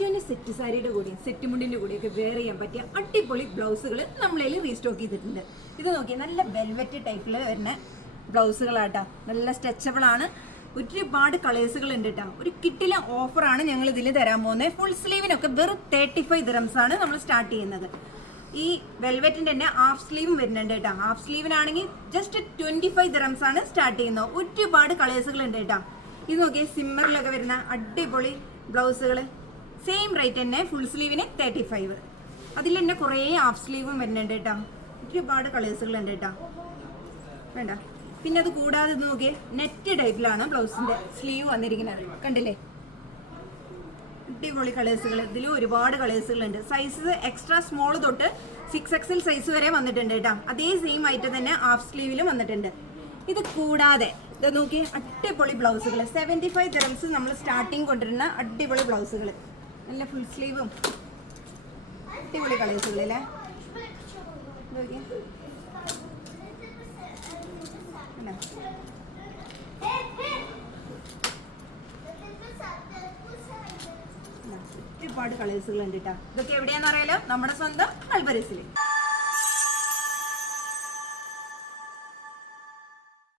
വിഷുവിന് സെറ്റ് സാരിയുടെ കൂടെയും സെറ്റ് മുണ്ടിൻ്റെ കൂടെയൊക്കെ വെയർ ചെയ്യാൻ പറ്റിയ അടിപൊളി ബ്ലൗസുകൾ നമ്മളതിൽ റീസ്റ്റോക്ക് ചെയ്തിട്ടുണ്ട്. ഇത് നോക്കി നല്ല വെൽവെറ്റ് ടൈപ്പിൽ വരുന്ന ബ്ലൗസുകളാട്ടോ, നല്ല സ്ട്രെച്ചബിൾ ആണ്. ഒരുപാട് കളേഴ്സുകൾ ഉണ്ട് കേട്ടോ. ഒരു കിട്ടിലെ ഓഫറാണ് ഞങ്ങൾ ഇതിൽ തരാൻ പോകുന്നത്. ഫുൾ സ്ലീവിനൊക്കെ വെറും 35 dirhams ആണ് നമ്മൾ സ്റ്റാർട്ട് ചെയ്യുന്നത്. ഈ വെൽവെറ്റിൻ്റെ തന്നെ ഹാഫ് സ്ലീവും വരുന്നുണ്ട് കേട്ടോ. ഹാഫ് സ്ലീവിനാണെങ്കിൽ ജസ്റ്റ് 25 dirhams ആണ് സ്റ്റാർട്ട് ചെയ്യുന്നത്. ഒരുപാട് കളേഴ്സുകൾ ഉണ്ട് കേട്ടോ. ഇത് നോക്കിയാൽ സിമ്മറിലൊക്കെ വരുന്ന അടിപൊളി ബ്ലൗസുകൾ സെയിം റേറ്റ് തന്നെ. ഫുൾ സ്ലീവിന് 35. അതിൽ തന്നെ കുറേ ഹാഫ് സ്ലീവും വരുന്നുണ്ട് കേട്ടോ. ഒരുപാട് കളേഴ്സുകളുണ്ട് കേട്ടോ. വേണ്ട, പിന്നെ അത് കൂടാതെ നോക്കിയേ നെറ്റ് ടൈപ്പിലാണ് ബ്ലൗസിൻ്റെ സ്ലീവ് വന്നിരിക്കുന്നത്. കണ്ടില്ലേ, അടിപൊളി കളേഴ്സുകൾ. ഇതിൽ ഒരുപാട് കളേഴ്സുകളുണ്ട്. സൈസ് എക്സ്ട്രാ സ്മോൾ തൊട്ട് 6XL സൈസ് വരെ വന്നിട്ടുണ്ട് കേട്ടോ. അതേ സെയിം ഐറ്റം തന്നെ ഹാഫ് സ്ലീവിലും വന്നിട്ടുണ്ട്. ഇത് കൂടാതെ ഇത് നോക്കി അടിപൊളി ബ്ലൗസുകൾ 75 dirhams നമ്മൾ സ്റ്റാർട്ടിങ് കൊണ്ടുവരുന്ന അടിപൊളി ബ്ലൗസുകൾ. നല്ല ഫുൾ സ്ലീവും അടിപൊളി കളേഴ്സുകളല്ലേ. നോക്കിയേ ഒരുപാട് കളേഴ്സുകൾ ഉണ്ട് കേട്ടോ. ഇതൊക്കെ എവിടെയാണെന്ന് അറിയാലോ, നമ്മുടെ സ്വന്തം മൾബറീസിൽ.